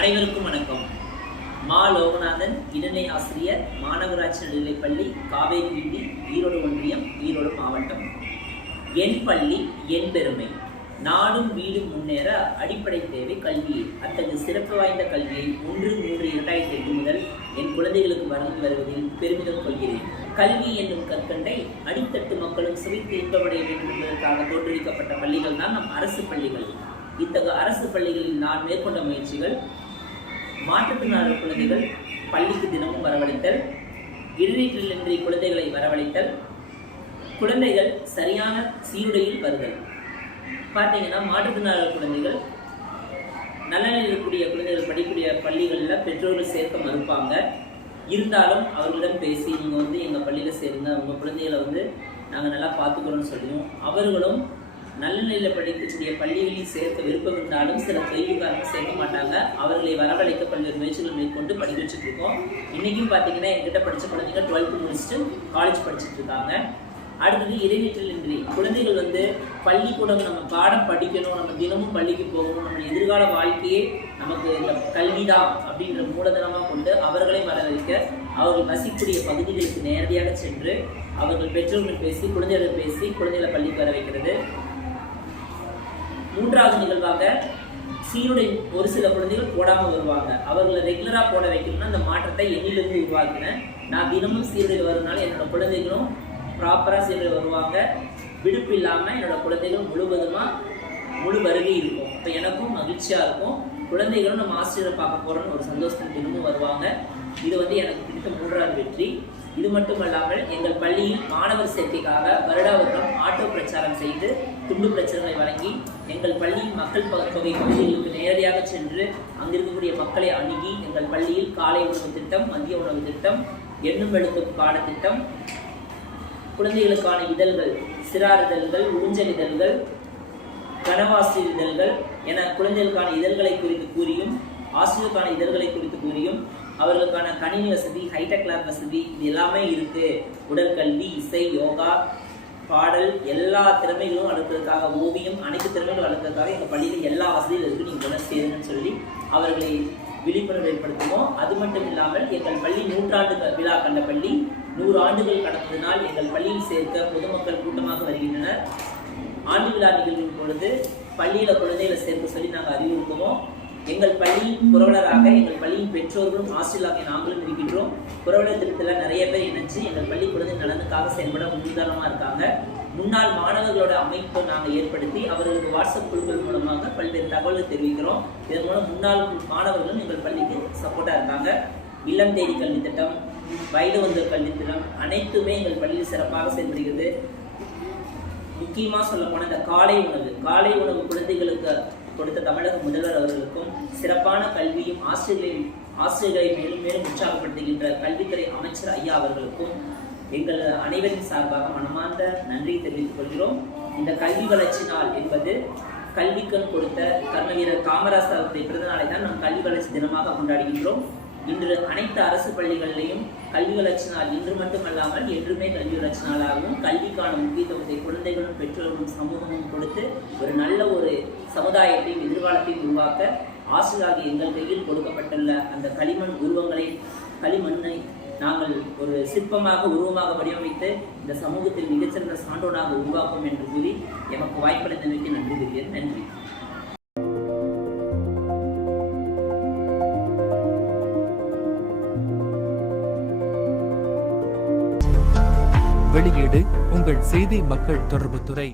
அனைவருக்கும் வணக்கம். மா லோகநாதன், இடைநிலை ஆசிரியர், மாநகராட்சி நடுநிலைப்பள்ளி, காவேரி வீதி, ஈரோடு ஒன்றியம், ஈரோடு மாவட்டம். என் பள்ளி என் பெருமை. நாடும் வீடும் முன்னேற அடிப்படை தேவை கல்வியை. அத்தகைய சிறப்பு வாய்ந்த கல்வியை 1/3/2008 முதல் என் குழந்தைகளுக்கு வழங்கி வருவதில் பெருமிதம் கொள்கிறேன். கல்வி என்னும் கற்கண்டை அடித்தட்டு மக்களும் சுவைத்து இன்பமடைய வேண்டும் என்பதற்காக தோற்றுவிக்கப்பட்ட பள்ளிகள் தான் நம் அரசு பள்ளிகள். இத்தகைய அரசு பள்ளிகளில் நான் மேற்கொண்ட முயற்சிகள்: மாற்றுத்திறனாளி குழந்தைகள் பள்ளிக்கு தினமும் வரவழைத்தல், இடைநீற்றின்றி குழந்தைகளை வரவழைத்தல், குழந்தைகள் சரியான சீருடையில் வருதல். பார்த்தீங்கன்னா, மாற்றுத்திறனாளி குழந்தைகள் நல்ல நிலையில் இருக்கக்கூடிய குழந்தைகள் படிக்கக்கூடிய பள்ளிகளில் பெற்றோர்கள் சேர்க்க மறுப்பாங்க. இருந்தாலும் அவர்களிடம் பேசி, நீங்கள் எங்கள் பள்ளியில் சேருங்க, உங்கள் குழந்தைகளை நாங்கள் நல்லா பார்த்துக்கிறோன்னு சொல்லியும், அவர்களும் நல்ல நிலையில் படிக்கக்கூடிய பள்ளிகளில் சேர்க்க விருப்பம் இருந்தாலும் சில கேள்விக்காரங்க சேர்க்க மாட்டாங்க. அவர்களை வரவழைக்க பல்வேறு முயற்சிகள் மேற்கொண்டு படிக்க வச்சுட்டு இருக்கோம். இன்றைக்கும் பார்த்தீங்கன்னா, என்கிட்ட படித்த குழந்தைங்க 12th முடிச்சுட்டு காலேஜ் படிச்சுட்டு இருக்காங்க. அடுத்தது இடைநீற்றின்றி குழந்தைகள் பள்ளிக்கூடம் நம்ம பாடம் படிக்கணும், நம்ம தினமும் பள்ளிக்கு போகணும், நம்ம எதிர்கால வாழ்க்கையே நமக்கு இந்த கல்விதான் அப்படின்ற மூலதனமாக கொண்டு அவர்களை வரவழைக்க, அவர்கள் வசிக்கூடிய பகுதிகளுக்கு நேரடியாக சென்று அவர்கள் பெற்றோர்கள் பேசி, குழந்தைகளை பேசி குழந்தைகளை பள்ளிக்கு வர வைக்கிறது. மூன்றாவது நிகழ்வாக சீருடை ஒரு சில குழந்தைகள் போடாமல் வருவாங்க. அவர்களை ரெகுலராக போட வைக்கணும்னா அந்த மாற்றத்தை என்னிலிருந்து உருவாக்கினேன். நான் தினமும் சீருடையில் வருவதனால என்னோட குழந்தைகளும் ப்ராப்பராக சீருடையில் வருவாங்க. விடுப்பு இல்லாமல் என்னோட குழந்தைகள் முழு வருகை இருக்கும். இப்போ எனக்கும் மகிழ்ச்சியாக இருக்கும். குழந்தைகளும் நம்ம ஆசிரியரை பார்க்க போகிறோன்னு ஒரு சந்தோஷத்தில் தினமும் வருவாங்க. இது எனக்கு பிடித்த 3வது வெற்றி. இது மட்டுமல்லாமல் எங்கள் பள்ளியில் மாணவர் சேர்க்கைக்காக வருடம் ஆட்டோ பிரச்சாரம் செய்து துண்டு பிரச்சாரங்களை வழங்கி எங்கள் பள்ளியின் மக்கள் தொகை பகுதிகளுக்கு நேரடியாக சென்று அங்கிருக்கக்கூடிய மக்களை அணுகி எங்கள் பள்ளியில் காலை உணவு திட்டம், மதிய உணவு திட்டம், எண்ணும் எழுத்தும் பாடத்திட்டம், குழந்தைகளுக்கான இதழ்கள், சிறார் இதழ்கள், ஊஞ்சல் இதழ்கள், கனவாசி இதழ்கள் என குழந்தைகளுக்கான இதழ்களை குறித்து கூறியும், ஆசிரியருக்கான இதழ்களை குறித்து கூறியும், அவர்களுக்கான கணினி வசதி, ஹைடெக் லேப் வசதி, இது எல்லாமே இருக்கு. உடற்கல்வி, இசை, யோகா, பாடல், எல்லா திறமைகளும் வளர்க்கறதுக்காக, ஓவியம், அனைத்து திறமைகளும் வளர்க்கறதுக்காக எங்கள் பள்ளியில் எல்லா வசதியும் இருக்கு, நீங்கள் உடனே சேருங்கன்னு சொல்லி அவர்களை விழிப்புணர்வு ஏற்படுத்துவோம். அது மட்டும் இல்லாமல் எங்கள் பள்ளி 100 விழா கண்ட பள்ளி. 100 ஆண்டுகள் கடந்ததினால் எங்கள் பள்ளியில் சேர்க்க பொதுமக்கள் கூட்டமாக வருகின்றனர். ஆண்டு விழா நிகழ்வின் பொழுது பள்ளியில் குழந்தைகளை சேர்க்க சொல்லி நாங்கள் அறிவுறுத்துவோம். எங்கள் பள்ளியின் புரவலராக எங்கள் பள்ளியின் பெற்றோர்களும் ஆசிரியராக நாங்களும் இருக்கின்றோம். புரவலர் திட்டத்தில் நிறைய பேர் இணைச்சு எங்கள் பள்ளி குழந்தை நலனுக்காக செயல்பட முன்னுதாரணமாக இருக்காங்க. முன்னாள் மாணவர்களோட அமைப்பை நாங்கள் ஏற்படுத்தி அவர்களுக்கு வாட்ஸ்அப் குழுக்கள் மூலமாக பல்வேறு தகவல்கள் தெரிவிக்கிறோம். இதன் மூலம் முன்னாள் மாணவர்களும் எங்கள் பள்ளிக்கு சப்போர்ட்டாக இருக்காங்க. இல்லம் தேடி கல்வி திட்டம், வயது வந்தோர் கல்வி திட்டம் அனைத்துமே எங்கள் பள்ளியில் சிறப்பாக செயல்படுகிறது. முக்கியமாக சொல்லப்போனால் இந்த காலை உணவு குழந்தைகளுக்கு கொடுத்த தமிழக முதல்வர் அவர்களுக்கும், சிறப்பான கல்வியும் ஆசிரியர்களை மேலும் மேலும் உற்சாகப்படுத்துகின்ற கல்வித்துறை அமைச்சர் ஐயா அவர்களுக்கும் எங்கள் அனைவரின் சார்பாக மனமார்ந்த நன்றி தெரிவித்துக் கொள்கிறோம். இந்த கல்வி வளர்ச்சி நாள் என்பது கல்விக்கண் கொடுத்த கர்மவீரர் காமராஜர் அவருடைய பிறந்த நாளை தான் நாம் கல்வி வளர்ச்சி தினமாக கொண்டாடுகின்றோம். இன்று அனைத்து அரசு பள்ளிகளிலையும் கல்வி வளர்ச்சி நாள் இன்று மட்டுமல்லாமல் என்றுமே கல்வி வளர்ச்சி நாளாகவும், கல்விக்கான முக்கியத்துவத்தை குழந்தைகளும் பெற்றோர்களும் சமூகமும் கொடுத்து ஒரு நல்ல ஒரு சமுதாயத்தையும் எதிர்காலத்தையும் உருவாக்க ஆசிரியராக எங்கள் கையில் கொடுக்கப்பட்டுள்ள அந்த களிமண்ணை நாங்கள் ஒரு சிற்பமாக உருவமாக வடிவமைத்து இந்த சமூகத்தில் மிகச்சிறந்த சான்றோனாக உருவாக்கும் என்று கூறி எமக்கு வாய்ப்பளித்தமைக்கு நன்றி தெரிகிறேன். நன்றி. வெளியீடு உங்கள் செய்தி மக்கள் தொடர்புத்துறை.